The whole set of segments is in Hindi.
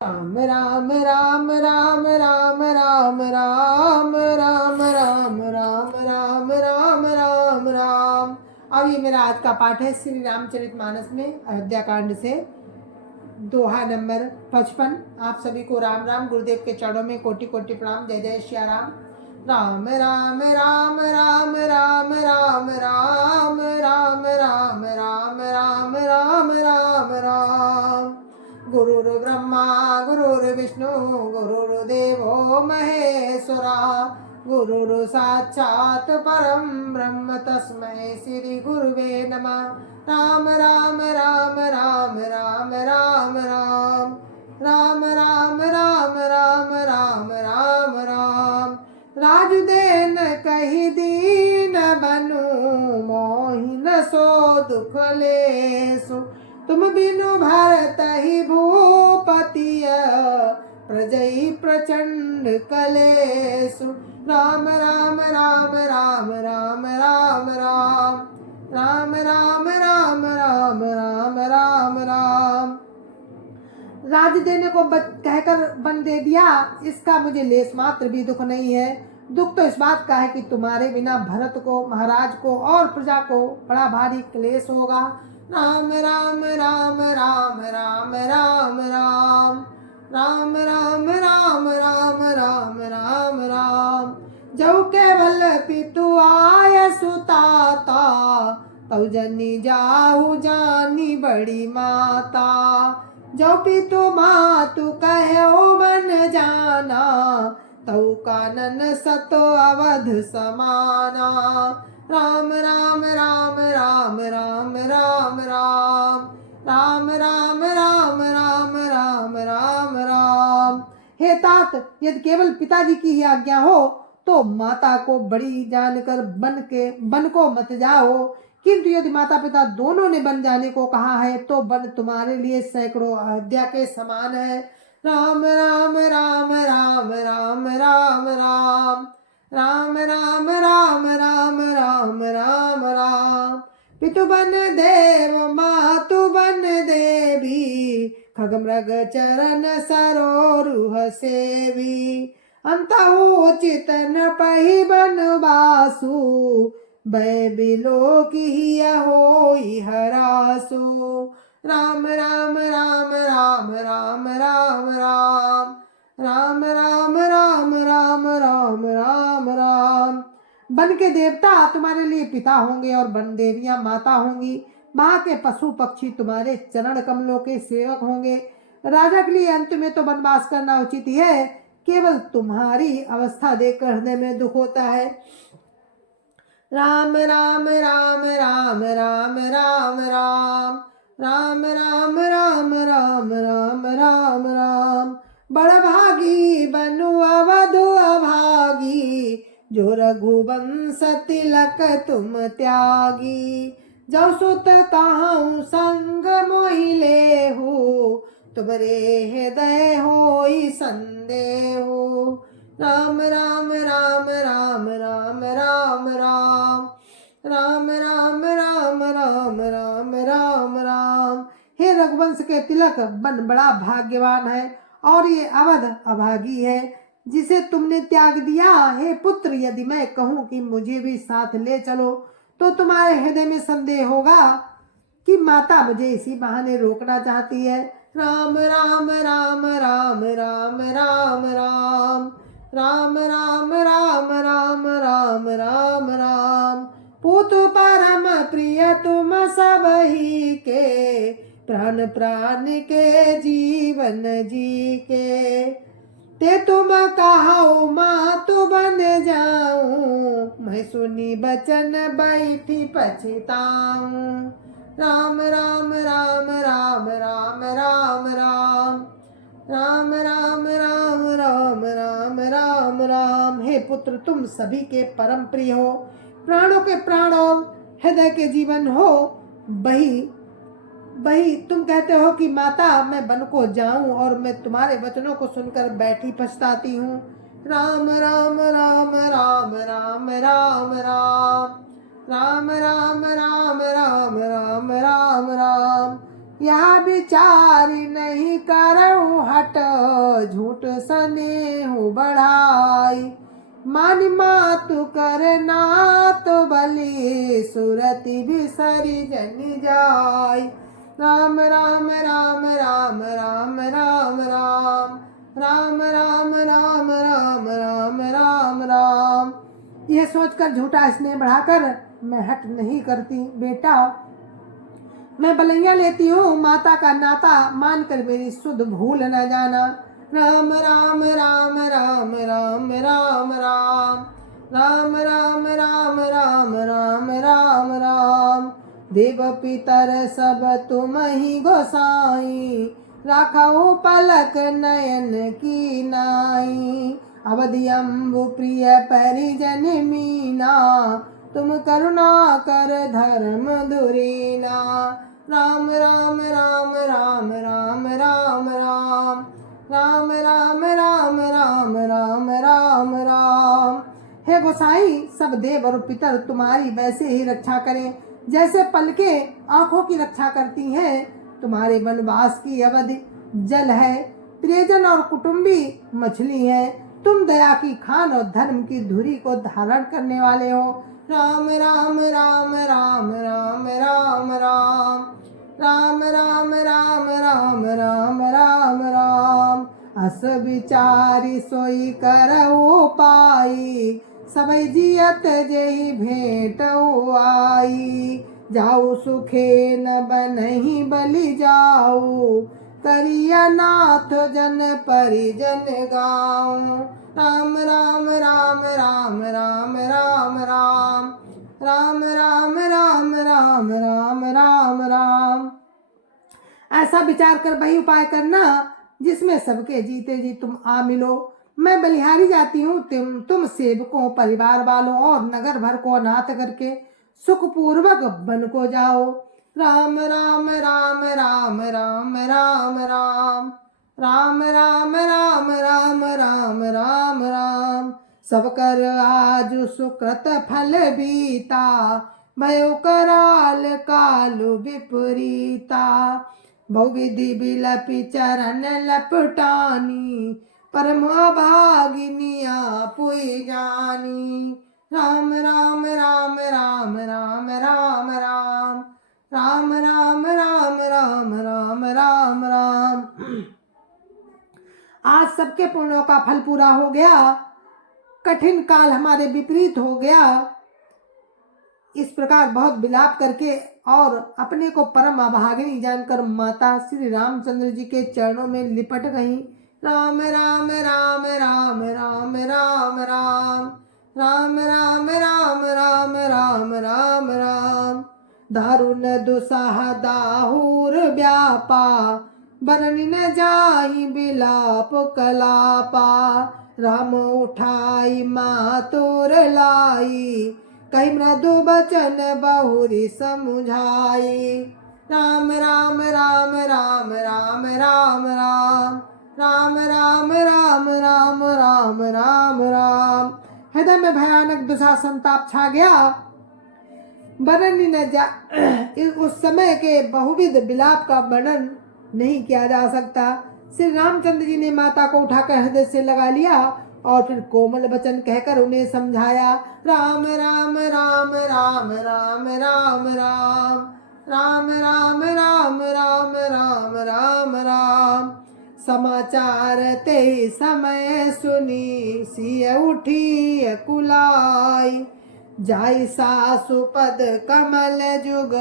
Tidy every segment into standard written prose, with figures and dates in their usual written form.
राम राम राम राम राम राम राम राम राम राम राम राम राम राम। और ये मेरा आज का पाठ है श्री रामचरितमानस में अयोध्या कांड से दोहा नंबर 55। आप सभी को राम राम। गुरुदेव के चरणों में कोटि कोटि प्रणाम। जय जय श्री राम। राम राम राम राम राम राम राम राम राम राम राम राम राम राम। गुरुर्ब्रह्मा गुरुर्विष्णु गुरुर्देवो महेश्वरा गुरुर् साक्षात् परं ब्रह्म तस्मै श्री गुरुवे नमः। राम राम राम राम राम राम राम राम राम राम राम राम राम राम। राजुदेन कही दीन बनु मोहि न सो दुख लेसु। तुम बिनु भरत ही भूपतिय प्रजई प्रचंड कलेसु। राम राम राम राम राम राम राम राम राम राम राम राम राम राम। राज देने को कहकर वन दे दिया, इसका मुझे लेस मात्र भी दुख नहीं है। दुख तो इस बात का है कि तुम्हारे बिना भरत को, महाराज को और प्रजा को बड़ा भारी क्लेश होगा। राम राम राम राम राम राम राम राम राम राम राम राम राम राम। जौ केवल पितु आय सुताता तौ जनी जाहु जानी बड़ी माता। जो पितु मातु कहो मन जाना तौ कानन सतो अवध समाना। राम राम राम राम राम राम राम राम राम राम राम राम राम राम। हे तात, यदि केवल पिताजी की ही आज्ञा हो तो माता को बड़ी जानकर बन को मत जाओ, किंतु यदि माता पिता दोनों ने बन जाने को कहा है तो बन तुम्हारे लिए सैकड़ों अयोध्या के समान है। राम राम राम राम राम राम राम राम राम राम राम राम राम राम। पितु बन देव मातु बन देवी खग मृग चरण सरोरुह सेवी। अंतहु चितन पही बन बासु बै बिलो की होई हरासु। राम राम राम राम राम राम राम राम राम राम राम राम राम राम। बन के देवता तुम्हारे लिए पिता होंगे और बन देवियां माता होंगी। वहां के पशु पक्षी तुम्हारे चरण कमलों के सेवक होंगे। राजा के लिए अंत में तो वनवास करना उचित ही है, केवल तुम्हारी अवस्था देखकर हृदय में दुख होता है। राम राम राम राम राम राम राम राम राम राम राम राम राम राम। बड़ भागी बनु अवधु अभागी जो रघुवंश तिलक तुम त्यागी। जो सुत कहूँ संग मोहि लेहु तुमरे हृदय होई संदेहु। राम राम राम राम राम राम राम राम राम राम राम राम राम राम। हे रघुवंश के तिलक, बन बड़ा भाग्यवान है और ये अवध अभागी है जिसे तुमने त्याग दिया। हे पुत्र, यदि मैं कहूँ कि मुझे भी साथ ले चलो तो तुम्हारे हृदय में संदेह होगा कि माता मुझे इसी बहाने रोकना चाहती है। राम राम राम राम राम राम राम राम राम राम राम राम राम राम। पूत परम प्रिय तुम सबही के प्राण प्राण के जीवन जी के। ते तुम कहो मातु बन जाऊं मैं सुनी बचन बैठी पछताऊं। राम राम राम राम राम राम राम राम राम राम राम राम राम राम। हे पुत्र, तुम सभी के परम प्रिय हो, प्राणों के प्राण हो, हृदय के जीवन हो। बही तुम कहते हो कि माता मैं वन को जाऊं और मैं तुम्हारे वचनों को सुनकर बैठी पछताती हूँ। राम राम राम राम राम राम राम राम राम राम राम राम राम राम। यह विचार नहीं करूं हट झूठ स्नेह बढ़ाई। मान मातु करना तो बलि सुरति बिसरि जन जाय। राम राम राम राम राम राम राम राम राम राम राम राम राम राम। यह सोचकर झूठा स्नेह बढ़ाकर मैं हट नहीं करती बेटा, मैं बलैया लेती हूँ माता का नाता मानकर मेरी सुध भूल न जाना। राम राम राम राम राम राम राम राम राम राम राम राम राम राम। देव पितर सब तुम ही गोसाई, राखो पलक नयन की नाई। अवधि अम्बु प्रिय परिजन मीना, तुम करुणा कर धर्म दुरीना। राम राम राम राम राम राम राम राम राम राम राम राम राम राम। हे गोसाई, सब देव और पितर तुम्हारी वैसे ही रक्षा करें जैसे पलके आंखों की रक्षा करती हैं। तुम्हारे वनवास की अवधि जल है, प्रियजन और कुटुंबी मछली है। तुम दया की खान और धर्म की धुरी को धारण करने वाले हो। राम राम राम राम राम राम राम राम राम राम राम राम राम राम। अस विचारी सोई करऊ पाई, सबई जियत जेहि भेंट आई। जाऊ सुखे न बनहि बलि जाऊ, करिया नाथ जन परिजन गाऊं। राम राम राम राम राम राम राम राम राम राम राम राम राम राम। ऐसा विचार कर वही उपाय करना जिसमें सबके जीते जी तुम आ मिलो। मैं बलिहारी जाती हूँ, तुम सेवकों, परिवार वालों और नगर भर को अनाथ करके सुखपूर्वक वन को जाओ। राम राम राम राम राम राम राम राम राम राम राम राम राम राम। सब कर आज सुकृत फल बीता, भयो कराल कालु विपरीता। बहुविधि बिलपि चरण लपटानी, परम अभागिनिया पुई जानी। राम राम राम राम राम राम राम राम राम राम राम राम राम राम। आज सबके पुण्यों का फल पूरा हो गया, कठिन काल हमारे विपरीत हो गया। इस प्रकार बहुत विलाप करके और अपने को परम अभागिनी जानकर माता श्री रामचंद्र जी के चरणों में लिपट गईं। राम राम राम राम राम राम राम राम राम राम राम राम राम राम। दारुण दुसाह दाहुर व्यापा, बरन न जाहि बिलाप कलापा। राम उठाई माँ तोर लाई, कही मृदु बचन बहुरी समुझाई। राम राम राम राम राम राम राम राम राम राम राम राम राम राम। हृदय में भयानक दुसा संताप छा गया। वर्णन न जा उस समय के बहुविध विलाप का वर्णन नहीं किया जा सकता। श्री रामचंद्र जी ने माता को उठाकर हृदय से लगा लिया और फिर कोमल वचन कहकर उन्हें समझाया। राम राम राम राम राम राम राम राम राम राम राम राम राम राम। समाचार ते समय सुनी, सिय उठी कुलाई। जाई सासु पद कमल जुग,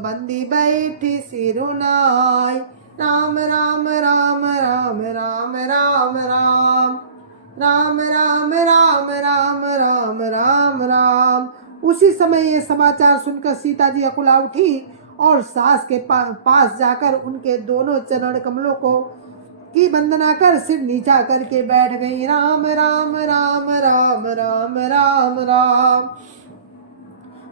बंदी बैठी सिरुनाई। राम राम राम राम राम राम राम राम राम राम राम राम राम राम। उसी समय ये समाचार सुनकर सीता जी अकुला उठी और सास के पास जाकर उनके दोनों चरण कमलों को की वंदना कर सिर नीचा करके बैठ गई। राम राम राम राम राम राम राम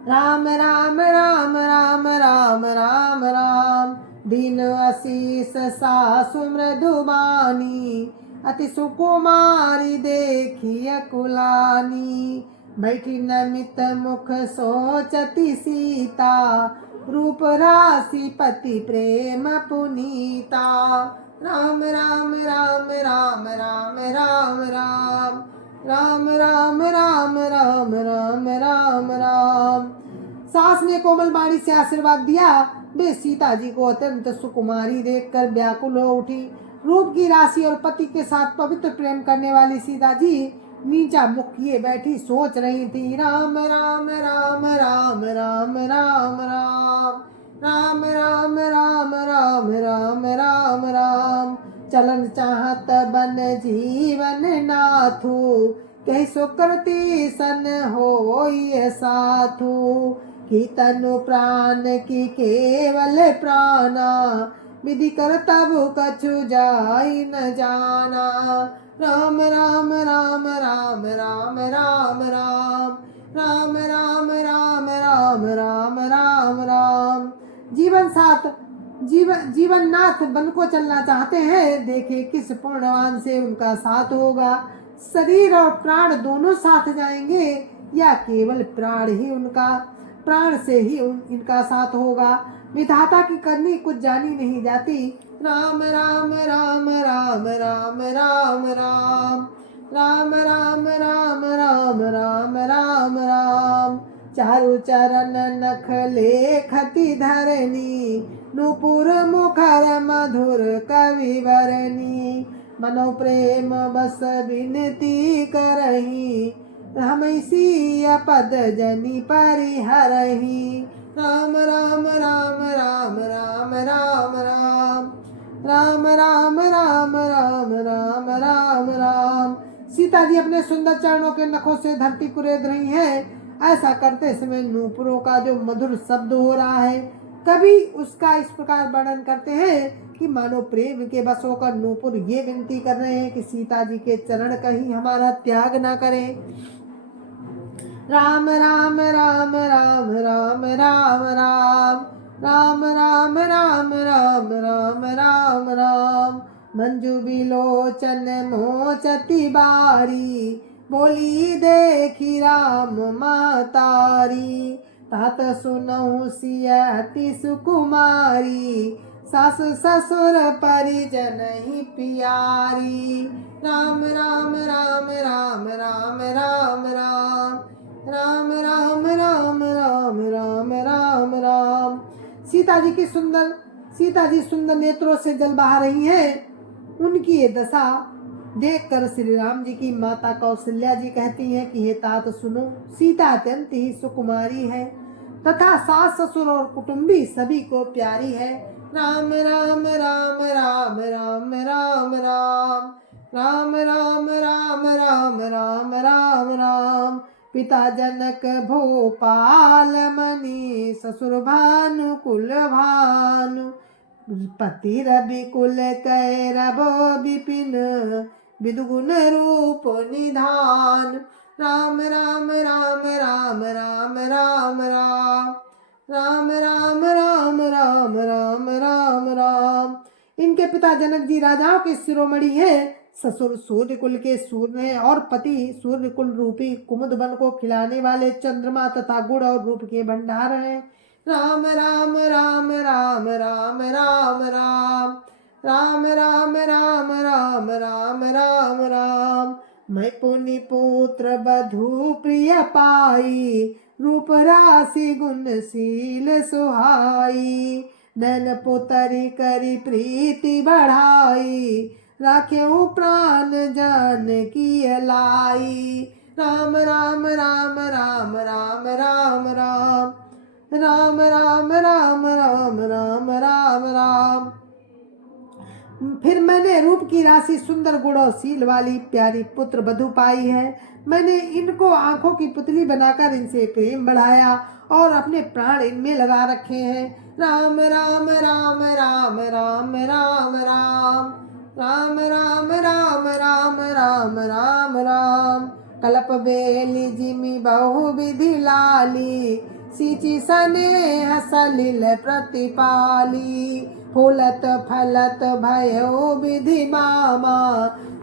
राम राम राम राम राम राम राम। दीन आशीष सासु मृदुबानी, अति सुकुमारी देखी अकुलानी। बैठी नमित मुख सोचती सीता, रूप राशि पति प्रेम पुनीता। राम राम राम राम राम राम राम राम राम राम राम राम राम राम। सास ने कोमल बाणी से आशीर्वाद दिया। वे सीता जी को अत्यंत सुकुमारी देखकर व्याकुल हो उठी। रूप की राशि और पति के साथ पवित्र प्रेम करने वाली सीता जी नीचा मुख किए बैठी सोच रही थी। राम राम राम राम राम राम राम राम राम राम राम राम राम राम। चलन चाहत बन जीवन नाथू, कही सुकृति सन होइए साथू। कि तनु प्राण की केवल प्राणा, विधि कर तब कछु जाई न जाना। राम राम राम राम राम राम राम राम राम राम राम राम राम राम। जीवन नाथ बन को चलना चाहते हैं, देखे किस पुण्यवान से उनका साथ होगा। शरीर और प्राण दोनों साथ जाएंगे या केवल प्राण से ही इनका साथ होगा। विधाता की करनी कुछ जानी नहीं जाती। राम राम राम राम राम राम राम राम राम राम राम राम राम राम। चारु चरण नख लेखति धरनी, नूपुर मुखर मधुर कवि वरनी। मनो प्रेम बस विनती करही, हमसी पद जनी परिहरही। राम राम राम राम राम राम राम राम राम राम राम राम राम राम। सीता जी अपने सुंदर चरणों के नखों से धरती कुरेद रही हैं। ऐसा करते समय नूपुरों का जो मधुर शब्द हो रहा है, कभी उसका इस प्रकार वर्णन करते हैं कि मानो प्रेम के बस होकर नूपुर ये विनती कर रहे हैं कि सीता जी के चरण कहीं हमारा त्याग ना करें। राम राम राम राम राम राम राम राम राम राम राम राम राम राम। मंजू बिलोचन मोचती बारी, बोली देखी राम मातारी। तात सुनहु सियति सुकुमारी, सास ससुर परिजन ही प्यारी। राम राम राम राम राम राम राम राम राम राम राम राम राम राम। सीता जी सुंदर नेत्रों से जल बहा रही हैं। उनकी ये दशा देखकर श्री राम जी की माता कौशल्या जी कहती हैं कि हे तात सुनो, सीता अत्यंत ही सुकुमारी है तथा सास ससुर और कुटुंबी सभी को प्यारी है। राम राम राम राम राम राम राम राम राम राम राम राम राम राम। पिता जनक भोपाल मणि, ससुर भानु कुल भानु। पति रवि कुल कैरव विपिन, विदुगुण रूप निधान। राम राम राम राम राम राम राम राम राम राम राम राम राम राम। इनके पिता जनक जी राजाओं के शिरोमणि हैं। ससुर सूर्य कुल के सूर्य हैं और पति सूर्य कुल रूपी कुमुद वन को खिलाने वाले चंद्रमा तथा गुण और रूप के भंडार हैं। राम राम राम राम राम राम राम राम राम राम राम राम राम राम। मैं पुनि पुत्र बधू प्रिय पाई, रूप राशि गुणशील सुहाई। नैन पुतरी करी प्रीति बढ़ाई, राख्यऊ प्राण जान की लाई। राम राम राम राम राम राम राम राम राम राम राम राम राम राम। फिर मैंने रूप की राशि सुंदर गुणशील वाली प्यारी पुत्र बधू पाई है। मैंने इनको आंखों की पुतली बनाकर इनसे प्रेम बढ़ाया और अपने प्राण इनमें लगा रखे हैं। राम राम राम राम राम राम राम राम राम राम राम राम राम राम। कल्प बेली जिमि बहु विधि लाली, सिंचि स्नेह सलिल प्रतिपाली। फूलत फलत भयो विधि मामा,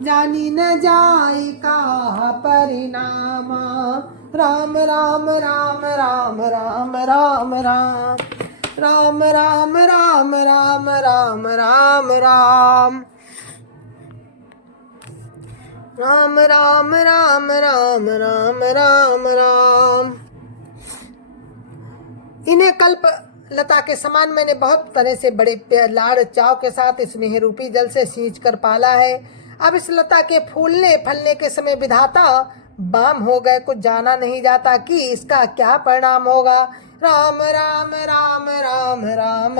जानी न जाई का परिणामा। राम राम राम राम राम राम राम राम राम राम राम राम राम राम राम राम राम राम राम राम राम। इन्हें कल्प लता के समान मैंने बहुत तरह से बड़े लाड़ चाव के साथ स्नेह रूपी जल से सींच कर पाला है। अब इस लता के फूलने फलने के समय विधाता बाम हो गए, कुछ जाना नहीं जाता कि इसका क्या परिणाम होगा। राम राम राम राम राम राम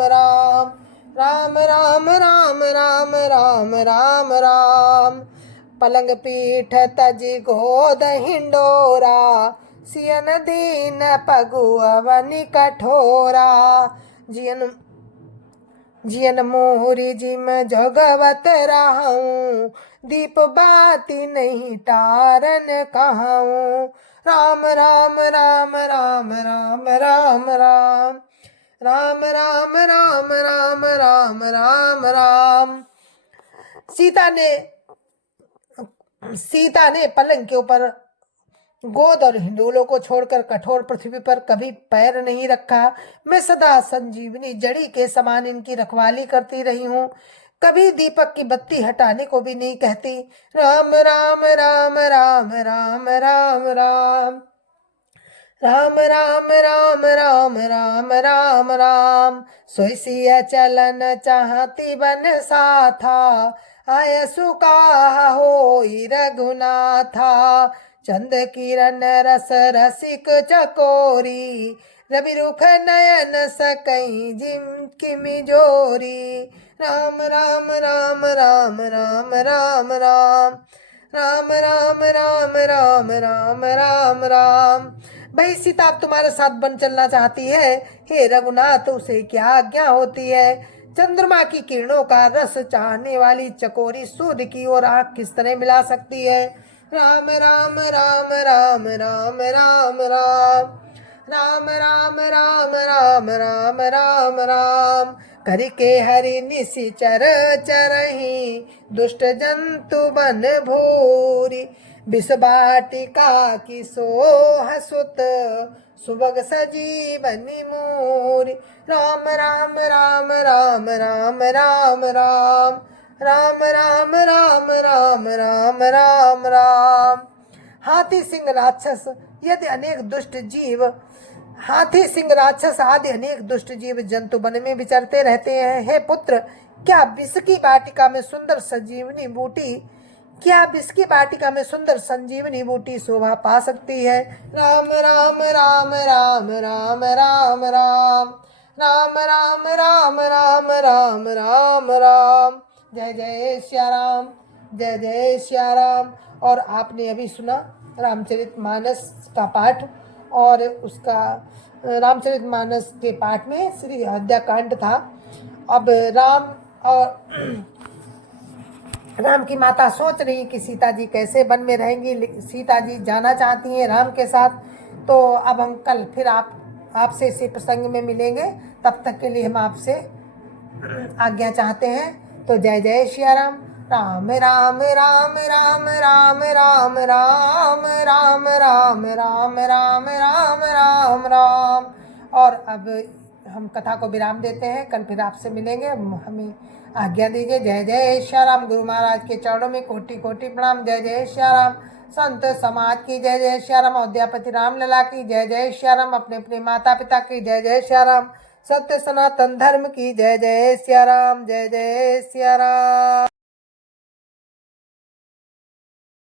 राम राम राम राम राम राम राम राम। पलंग पीठ तज गोद हिंडोरा, सियन दीन पगुअवनि कठोरा। जियन जियन मोहरी जिम जगवत रहूं, दीप बाती नहीं तारन कहूं। राम राम राम राम राम राम राम राम राम राम राम राम राम राम। सीता ने पलंग के ऊपर गोद और हिंडोलों को छोड़कर कठोर पृथ्वी पर कभी पैर नहीं रखा। मैं सदा संजीवनी जड़ी के समान इनकी रखवाली करती रही हूँ, कभी दीपक की बत्ती हटाने को भी नहीं कहती। राम राम राम राम राम राम राम राम राम राम राम राम राम राम। सोई चलन चाहती बन साथा, आय सुका होई रघुनाथा। चंद किरण रस रसिक चकोरी, रवि रुख नयन सकई जिम किमि जोरी। राम राम राम राम राम राम राम राम राम राम राम राम राम राम। भाई सीता अब तुम्हारे साथ बन चलना चाहती है, हे रघुनाथ उसे क्या आज्ञा होती है। चंद्रमा की किरणों का रस चाहने वाली चकोरी सूर्य की ओर आंख किस तरह मिला सकती है। राम राम राम राम राम राम राम राम राम राम राम राम राम राम। करके हरि निशिचर चरही, दुष्ट जंतु बन भूरी। विष बाटिका की सोह सुत, सुभग सजीवनी मूरी। राम राम राम राम राम राम राम राम राम राम राम राम राम राम। हाथी सिंह राक्षस आदि अनेक दुष्ट जीव जंतु वन में विचरते रहते हैं। हे पुत्र, क्या विष की बाटिका में सुंदर संजीवनी बूटी शोभा पा सकती है। राम राम राम राम राम राम राम राम राम राम राम राम राम राम। जय जय श्या राम, जय जय श्या राम। और आपने अभी सुना रामचरितमानस का पाठ, और उसका रामचरितमानस के पाठ में श्री अयोध्या कांड था। अब राम की माता सोच रही कि सीता जी कैसे वन में रहेंगी। सीता जी जाना चाहती हैं राम के साथ। तो अब हम कल फिर आपसे इसी प्रसंग में मिलेंगे। तब तक के लिए हम आपसे आज्ञा चाहते हैं। तो जय जय श्री राम। राम राम राम राम राम राम राम राम राम राम राम राम राम राम। और अब हम कथा को विराम देते हैं, कल फिर आपसे मिलेंगे। हमें आज्ञा दीजिए। जय जय श्री राम। गुरु महाराज के चरणों में कोटि कोटि प्रणाम। जय जय श्री राम। संत समाज की जय जय श्री राम। अयोध्यापति राम लला की जय जय श्री राम। अपने अपने माता पिता की जय जय श्री राम। सत्य सनातन धर्म की जय जय श्री राम। जय जय श्री राम।